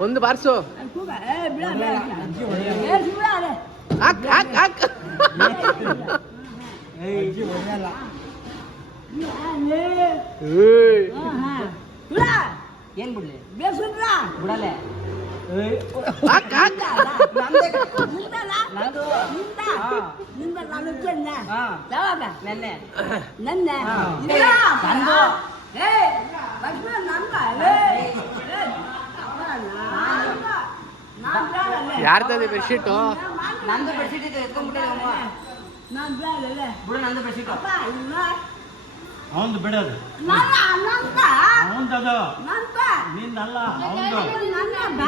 ಒಂದು ಬಾರ್ಸು ಕೂಗ ಏ ಬಿಡ ಬಿಡ ಏ ಬಿಡ ಅರೆ ಹಾಕ್ ಹಾಕ್ ಹಾಕ್ ಏಯ್. ಬಿಡ ಏನ್ ಬಿಡ್ಲಿ ಬೇಸು ಬಿಡ ಬಿಡಲೆ ಯಾರ್ದದು ಬೆಡ್ಶೀಟು ನಂದು ಬೆಡ್ಶೀಟ್ ಇದೆ ಎತ್ಕೊಂಡ್ಬಿಟ್ಟಿದೆ. ಬಿಡು ನಂದು ಬೆಡ್ಶೀಟ್. ಅವಂದು ಬಿಡೋದು. ಅವಂದದು ನಂದ. ಅವನು ಅಜ್ಜಿ ನನ್ನದ.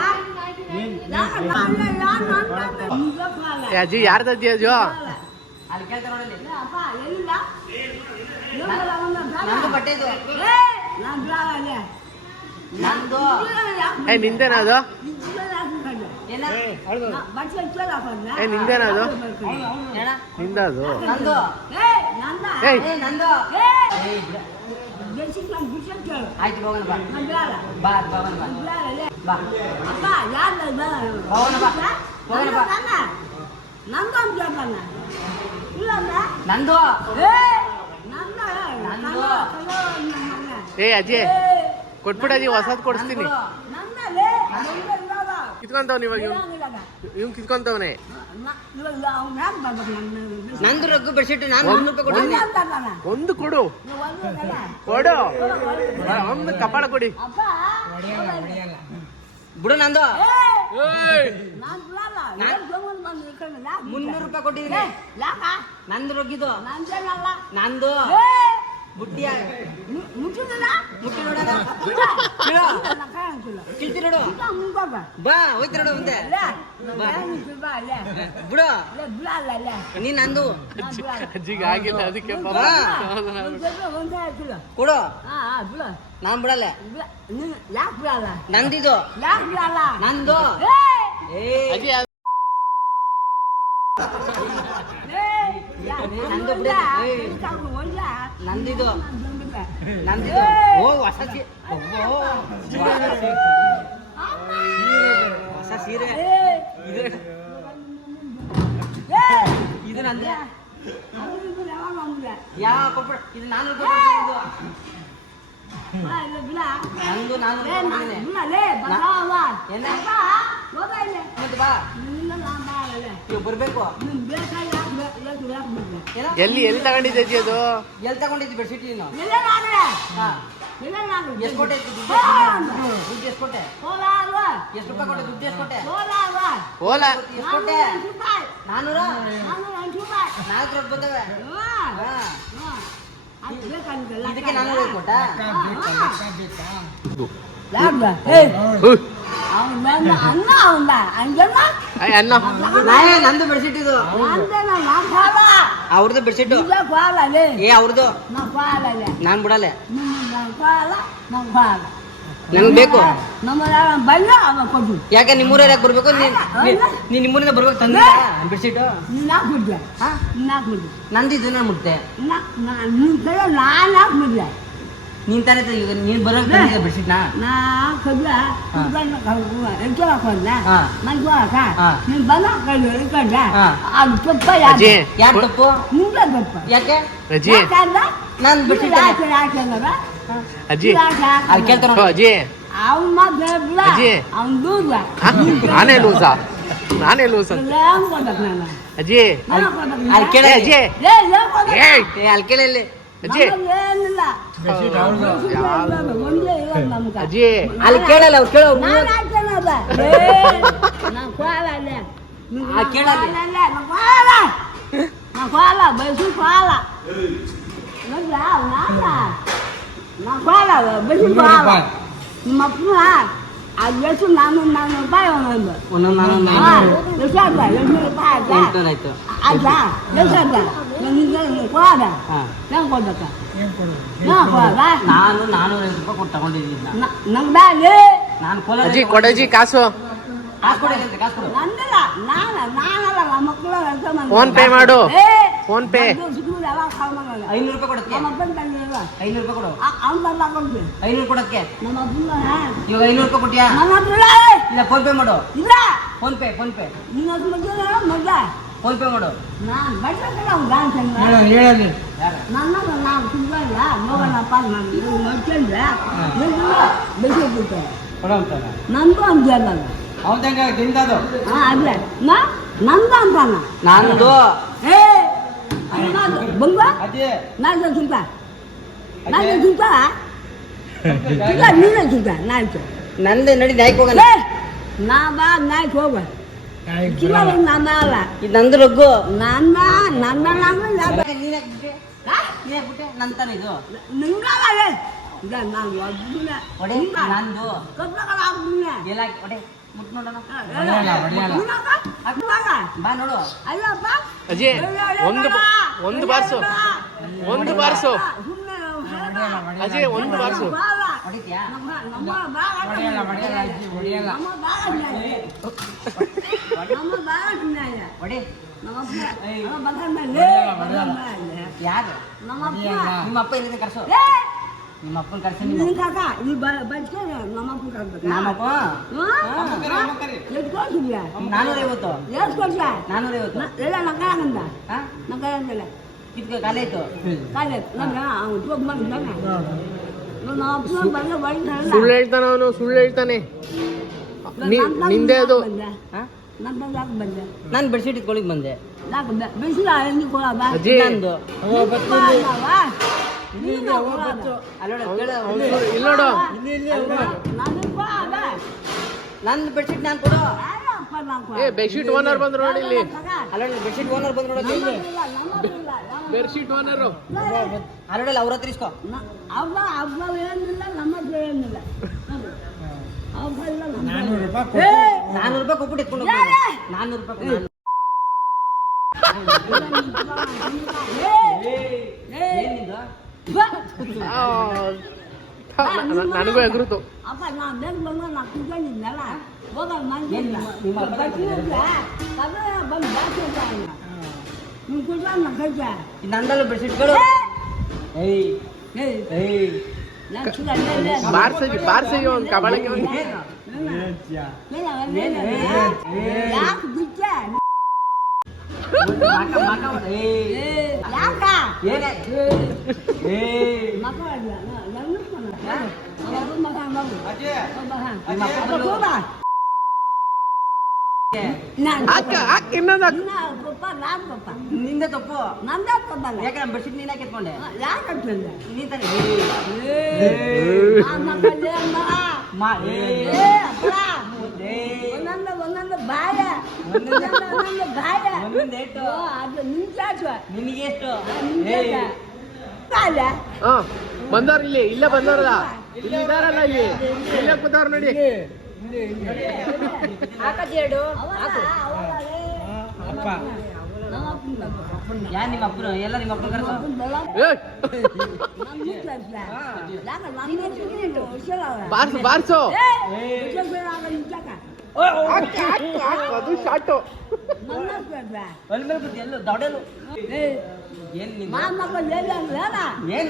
ನೀನ್ ಯಾಕ ನನ್ನ ಯಾರ್ ನಂದ? ನಿಜ ಪಾಲ. ಏ ಅಜ್ಜಿ ಅಜ್ಜು. ಅಲ್ಲಿ ಕೇಳ್ತಾರೆ ನೋಡಲ್ಲಿ ಏ, ಅಪ್ಪ, ಎಲ್ಲಿಲ್ಲ? ಇವ್ರಲ್ಲ ಅವನ್ನ ಬೇಡ. ನಂದು ಬಟ್ಟೆ ಇದು ಏ, ನಾನ್ ಬೇಡಲ್ಲ. ನಂದು ಏ ನಿಂದೇನಾ ಅದು ಏನ ಏ, ನಿಂದೇನಾ ಅದು? ಏನ ನಿಂದ ಅದು ನಂದು ಏಯ್ ಏ ನಂದು ಏ ಬಿಡ. ಆಯ್ತು ಹೋಗೋಣ ಬಾ ಬಾ ಬಾ ಬಾ ಬಾ ನಂದು ಏ ಅಜ್ಜಿ ಕೊಟ್ಬಿಡ ಅಜ್ಜಿ ಹೊಸದ್ ಕೊಡಿಸ್ತೀನಿ. ಕಿತ್ಕೊಂತವ್ನ ಇವಾಗ ಇವ್ನು ಇವ್ನು ಕಿತ್ಕೊಂತವ್ನೆ. ನಂದು ರಗ್ಗು ಬೆಡ್ಶೀಟ್ ನಾನು ಮುನ್ನೂರು ರೂಪಾಯಿ ಕೊಟ್ಟಿದ್ದೀನಿ ಒಂದು ಕೊಡು. ಕೊಡು. ಒಂದು ಕಪಾಳ ಕೊಡಿ. ಬಿಡು ನಂದು. ಏಯ್! ಮುನ್ನೂರು ರೂಪಾಯಿ ಕೊಟ್ಟಿದ್ದೀನಿ. ನಂದು ರೊಗ್ಗಿದು ನಂದು. ಏ ಬುಟ್ಟಿಯ ಮುಟ್ಟಿ ನೋಡು ಬಾ. ಹೋಯ್ತು ನೋಡು ಮುಂದೆ. ಬಿಡು. ನೀನ್ ನಂದು. ಅಜ್ಜಿಗೆ ಆಗಿಲ್ಲ ಅದಕ್ಕೆ ಕೊಡು. ನಾನ್ ಬಿಡಲ್ಲ. ಬಿಡಲ್ಲ ನಂದಿದು. ನಂದು. ಏ ಅಜ್ಜಿ ಅದು- ನಂದು ಬಿಡು. ನಂದಿದು ನಂದಿದು ಓ ಹೊಸ ಹೊಸ ಸೀರೆ ಇದು ನಂದು ಯಾವ ಕೊಟ್ಬಿಡ ಇದು ನಾನು ನಂದು ನಾನು ಕೊಟ್ಬಿಡ್ತೀನಿ. ಏನ? ಮತ್ತೆ ಬಾ ನೀವು ಬರ್ಬೇಕು ಎಲ್ಲಿ ಎಲ್ಲಿ ತಗೊಂಡಿದ್ದೆ ಅಜ್ಜಿ ಅದು? ಎಲ್ಲಿ ತಗೊಂಡಿದ್ದಿ ಬೆಡ್ಶೀಟ್ ನೀನು? ಹಾ. ಎಷ್ಟು ಕೊಟ್ಟೆ ದುಡ್ಡು ಎಷ್ಟು ಕೊಟ್ಟೆ? ಎಷ್ಟು ರೂಪಾಯಿ ಕೊಟ್ಟೆ? ದುಡ್ಡು ಎಷ್ಟು ಕೊಟ್ಟೆ? ಓಲಾ ಎಷ್ಟು ಕೊಟ್ಟೆ? ನಾನೂರ ನಾಲ್ಕು ರೂಪಾಯಿ. ಬಂದವೆ. ಹಾ. ಇದಕ್ಕೆ ನಾನೂರ ಕೊಟ್ಟ? ಹೂ. ಅಣ್ಣ ಅವನ ಹಂಗೆಲ್ಲ ಏ, ಅನ್ನ ನಂದು ಬೆಡ್ಶೀಟ್ ಇದು. ಅವ್ರದ್ದು ಬೆಡ್ಶೀಟ್ ಏ ಅವ್ರದ್ದು ನಾನ್ ಬಿಡಲ್ಲ. ನಂಗೆ ಬೇಕು. ನಮ್ಮ ಬಲ್ಲ ಅವ ಕೊಡು ಯಾಕೆ ನಿಮ್ಮೂರ ಯಾಕೆ ಬರ್ಬೇಕು? ನೀ ನೀನ್- ನಿಮ್ಮೂರಿಂದ ಬರ್ಬೇಕು ತಂದ. ಹಾಕ್ಬಿಡ್ಲೆ ನಂದು ಇದನ್ನ ಮುಟ್ತೆ ನಾನು ನೀನ್ ತಾನೇ ಈಗ ನೀನ್ ತಂದಿದ್ದೆ ಬೆಡ್ಶೀಟ್ ನಾ ಕಬ್ಲ ಎಂಟು ಹಾಕೊಂಡ ಹಾಕ. ನೀನು. ಅದು ತುಪ್ಪ ಯಾಕೆ? ಯಾರು ಯಾರು ತಪ್ಪು? ನಿಂಗೆ ತುಪ್ಪ. ಯಾಕೆ? ರಜಿ. ನಾನ್ ಅಜ್ಜಿ. ಕೇಳ್ತಾರ ಅಜ್ಜಿ. ಅವ್ನ ಅಜ್ಜಿ. ಅವ್ನ ದೂರ ಲೂಸಾ? ನಾನೇ ಲೂಸ? ಅಜ್ಜಿ. ಅಲ್ಲಿ ಕೇಳ ಅಜ್ಜಿ. ಅಲ್ಲಿ ಅಜ್ಜಿ ನಮ್ಮಲ್ಲಿ ಏನಿಲ್ಲ ಒಂದೇ ಇರೋದು ನಮ್ಗೆ ಅಜ್ಜಿ ಅಲ್ಲಿ ಕೇಳಲ್ಲ ಅವ್ರು ಕೇಳೋ ನಾನು ಹಾಕ್ತೇನಲ್ಲ ಏ ನಾನು ಕೋಲಲ್ಲ ಆ ಕೇಳಲ್ಲಿ. ನಾನು ಕೋಲ ನಾನು ಕೋಲ ಬಯಸು ಕೋಲ ನೋಡ್ಲ ನಾನ ನಾನು ಕೋಲ ಬಯಸು ಕೋಲ ನಿಮ್ಮ ಅಪ್ಪನ ಅದು ಎಷ್ಟು ನಾನು ನಾನು ರೂಪಾಯಿ ಒಂದೊಂದು ಒಂದೊಂದು ನಾನು ಹಾ, ಎಷ್ಟು ಆಯ್ತಾ? ಎಂಟ್ನೂರು ರೂಪಾಯಿ ಆಯ್ತಾ? ಎಂಟುನೂರು ಆಯ್ತು ಆಯ್ತಾ ಎಷ್ಟು ಆಯ್ತಾ? ಹೆಂಗ್ ಕೊಡ್ಬೇಕ? ನಾ ನಾನು ನಾನೂರ ಐವತ್ತು ರೂಪಾಯಿ ಕೊಟ್ಟು ತಗೊಂಡಿದ್ದೀನಿ ನಂಗೆ ಬ್ಯಾಲಿ ನಾನು ಅಜ್ಜಿ ಕೊಡಜ್ಜಿ ಕಾಸು. ಕಾಸು ಕೊಡು ಕಾಸು ಕೊಡು. ನಂದಲ್ಲ. ನಾನು ನಾನಲ್ಲ ಮಕ್ಕಳು. ಫೋನ್ ಪೇ ಮಾಡು. ಫೋನ್ ಪೇ. ಐನೂರು ರೂಪಾಯಿ ಕೊಡಕ್ಕೆ. ಐನೂರು ರೂಪಾಯಿ ಕೊಡು. ಐನೂರು ಕೊಡಕ್ಕೆ. ಇವಾಗ ಐನೂರು ರೂಪಾಯಿ ಕೊಟ್ಟಿಯಾ? ಇಲ್ಲ. ಇಲ್ಲ ಫೋನ್ ಪೇ ಮಾಡು. ಇಲ್ಲ? PhonePe PhonePe PhonePe ಮಾಡು. ನಾನು ಬಟ್ಟಲ್ಲ ಅವ್ನು ಯಾರು ನನ್ನ ನಾನು ತುಂಬ ನೋಡೋಣಪ್ಪ ನಾನು ನೋಡ್ಕೊಂಡ್ರೆ ಬೆಳೆಸಿಬಿಟ್ಟೆ ನಂದು ಅಂದ್ಯ ಅಲ್ಲ. ಹಾಂ ಅದೇ. ನಾ ನಂದು ಅಂತಾನ ನಂದು ಏ ಬಂಗ ನಾನು ಚಿಂತ ನಾನು ನಂದು ನಡಿ ನಾಯ್ಕ್ ಹೋಗೋಣ. ಏ ನಾ ಬಾ ನಾಯ್ತು ಹೋಗ ಇದು ನಂದು ರಗ್ಗು ನನ್ನ ನನ್ನ ನಂತಾನೆ ಇದು ನಂದು ಎಲ್ಲ ಒಡೆ ಮುಟ್ ನೋಡೋಣ ಬಾ ನೋಡು ಅಜ್ಜಿ ಒಂದು ಒಂದು ಬಾರ್ಸು ಒಂದು ಬಾರ್ಸು ಅಜ್ಜಿ ಒಂದು ಬಾರ್ಸು ಹೊಡಿತ್ಯಾ ಹೊಡಿ ಯಾರು? ನಿಮ್ಮ ಅಪ್ಪ. ಇಲ್ಲಿಂದ ಕರ್ಸು? ನಿಮ್ಮ ನಮ್ಮಪ್ಪ ನಾನೂರ ಐವತ್ತು ನಾನೂರ ಐವತ್ತು ಎಲ್ಲ ಇದಕ್ಕೆ ಆಯ್ತು. ಕಾಲೇ ಬಂದು ಬೈತಾನಲ್ಲ ಸುಳ್ಳು ಹೇಳ್ತಾನೆ ಅವನು ಸುಳ್ಳು ಹೇಳ್ತಾನೆ. ನಿಂದೇ ಅದು. ಹಾ? ನಾನು ಬೆಡ್ಶೀಟ್ ಕೊಳಿಗೆ ಬಂದೆ? ನಂದು. ನೋಡು. ಬೆಡ್ಶೀಟ್ ನಾನು ಕೊಡು. ಏ ಬೆಡ್ಶೀಟ್ ಓನರ್ ಬಂದ್ರು ನೋಡಿ ಇಲ್ಲಿ. ಅಲ್ಲೋಡ ಬೆಡ್ಶೀಟ್ ಓನರ್ ಬಂದ್ರು ನೋಡೋದು ಬೆಡ್ಶೀಟ್ ಓನರ್ ಅಲ್ಲೋಡಲ್ಲ ಅವ್ರ ಹತ್ರ ಇಸ್ಕೋ. ಹಬ್ಬ ಏನಿಲ್ಲ ನಮ್ಮ ಏನಿಲ್ಲ. ಇಲ್ಲ ನಮ್ಮ ನಾನ್ನೂರು ರೂಪಾಯಿ ಏ, ನಾನೂರು ರೂಪಾಯಿ ಕೊಟ್ಬಿಟ್ಟು ಎತ್ಕೊಂಡು ಏ, ಏ. ರೂಪಾಯಿ. ನನಗೂ ಎಗರುತು ಅಪ್ಪ ನಾ ಬೇಗ ಬಂದ ನಾ ಕುತ್ಕೊಂಡಿದ್ನಲ್ಲ ನಿಮ್ಮ- ನಿಮ್ಮ ಅಪ್ಪ ಬಂದು ಕುತ್ಕೊಂಡು ಕೈಜ ಇದು ನಂದಲ್ಲ ಬೆಡ್ಶೀಟ್ಗಳು ಏಯ್ ಬಾರ್ಸಜಿ ಒಂದು ಕಬಳಕ್ಕೆ ಒಂದು ಏನು? ಯಾಕೆ ಬಿಟ್ಟೆ ಮಾಕ ಮಾಕ ಮಾಡು. ಏಯ್ ಯಾಕ ಏನೇ ಏಯ್ ಮಕ್ಕಳ ಮಗ ಮಗು ಅಜ್ಜಿ ನಿಮ್ಮ ಅಪ್ಪ ಬಂದು- ನಾನು ಹಾಕ ಹಾಕ ಇನ್ನೊಂದು ಹಾಕು ಇನ್ನ ಪಪ್ಪ ನಾನು ಪಪ್ಪ ನಿಂದೆ ತಪ್ಪು ನಂದೇ ಪಪ್ಪಲ್ಲ ಯಾಕೆ ನಮ್ಮ ಬೆಡ್ಶೀಟ್ ನೀನ್ ಯಾಕೆ ಎತ್ಕೊಂಡೆ ಯಾಕೆ ಅಂತಂದೆ ನೀನ್ ತಾನೆ ಒಂದೊಂದು ಒಂದೊಂದು ಬಾಯ. ಒಂದೊಂದು ಬಾಯ. ಅದು ಬಂದವ್ರು ಇಲ್ಲಿ ಇಲ್ಲೇ ಬಂದವ್ರಲ್ಲ. ಇಲ್ಲಿ ಇದಾರಲ್ಲ ಇಲ್ಲಿ. ಇಲ್ಲೇ ಕೂತವ್ರು ನೋಡಿ. ಹಾಕದೇಡು ಅಪ್ಪ. ಯಾ ನಿಮ್ಮ ಅಪ್ಪನ ಎಲ್ಲ ನಿಮ್ಮ ಅಪ್ಪನ ಏ. Bars bars! ಅದು ಶಾಟು ಅಲ್ಲಿ ಮೇಲೆ ಎಲ್ಲೂ ಏನ್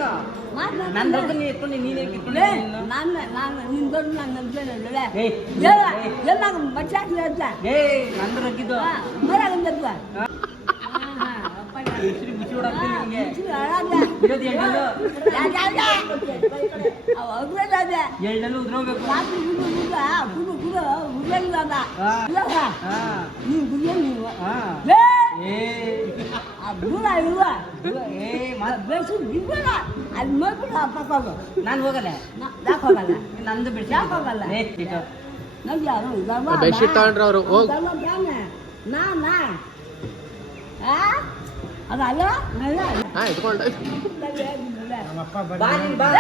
ನನ್ನ. ನೀ ನೀನ್ ಇಟ್ಕೊಂಡೆ ನಾನು ನಾನು ದೊಡ್ಡ ನಾನು ಎಲ್ಲ ಹಾಕಿ ನಂದು ರೊಕ್ಕಿದ್ದು ಮುಚ್ಚಿರಿ ಏ ನಾನು ಹೋಗಲ್ಲ ನಂದು ಬಿಡ್ಸಿ ಹೋಗಲ್ಲ? ಬೆಡ್ಶೀಟ್ ತಗೊಂಡ್ರು ಅವರು ಹೋಗ್ ನಾ ನಾ ಆ ಅದಲ್ಲ ಅಲ್ಲ ಹಾ ಇಟ್ಕೊಂಡು ನಮ್ಮಪ್ಪ ಬಾ